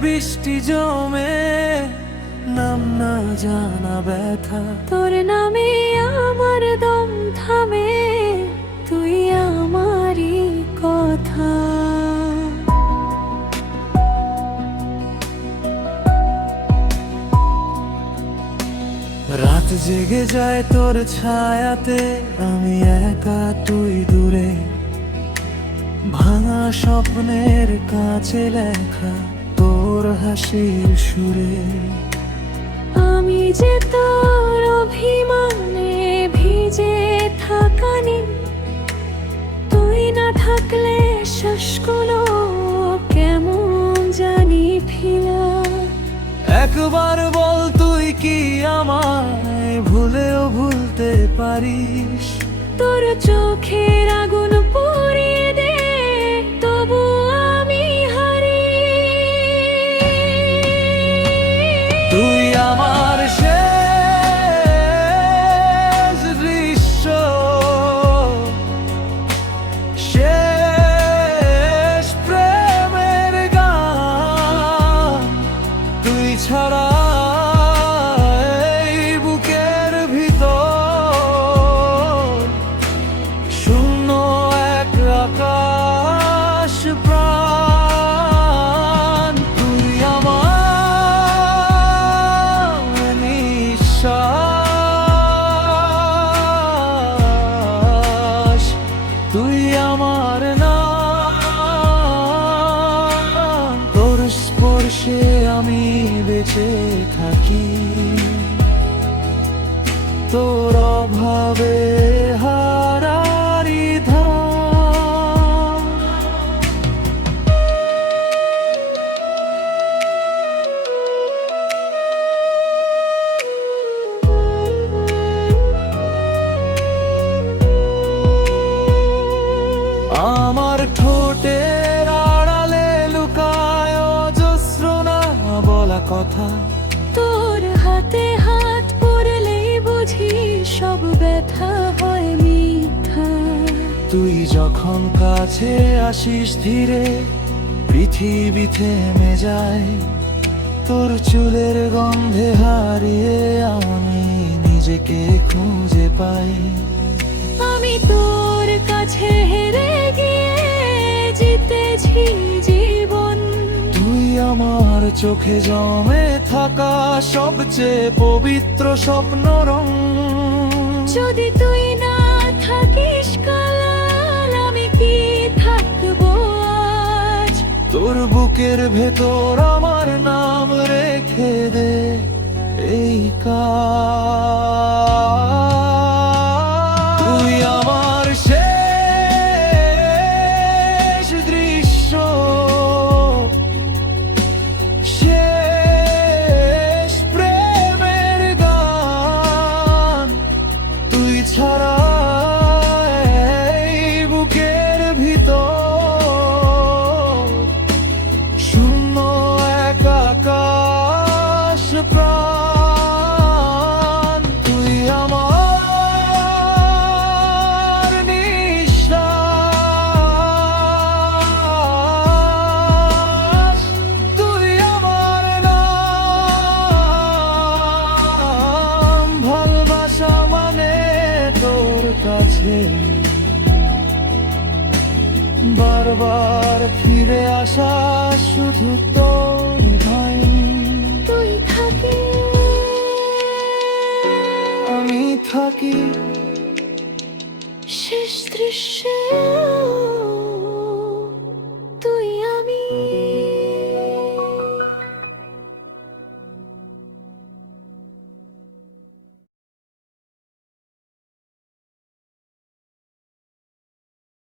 বৃষ্টি জমে নাম না জানা ব্যথা। তোর নামে আমার দম থামে তুই আমারই কথা। রাত জেগে যায় তোর ছায়াতে আমি একা তুই দূরে। স্বপ্নের কাছে লেখা তোর হাসির সুরে। আমি যে তোর অভিমানে ভিজে থাকানি তুই না থাকলে শ্বাসগুলো কেমন জানি ফিলা। একবার বল তুই কি আমায় ভুলেও ভুলতে পারিস? তোর চোখের আগুন বেঁচে থাকি। তোর অভাবে বলা কথা। তোর হাতে হাত পড়লেই বুঝি সব ব্যথা হয় মিথ্যা। তুই যখন কাছে আসিস ধীরে পৃথিবী থেমে যায়। তোর চুলের গন্ধে হারিয়ে আমি নিজেকে খুঁজে পাই। আমি তোর কাছে হেরে গিয়ে আমার চোখে জমে থাকা সবচেয়ে পবিত্র স্বপ্ন রং। যদি তুই না থাকিস আমি কি থাকব আজ? তোর বুকের ভেতর আমার নাম রেখে দে এই কাজ। কাছে বারবার ফিরে আসা শুধু তোর ভাই তুই থাকি আমি থাকি শেষ দৃশ্যে।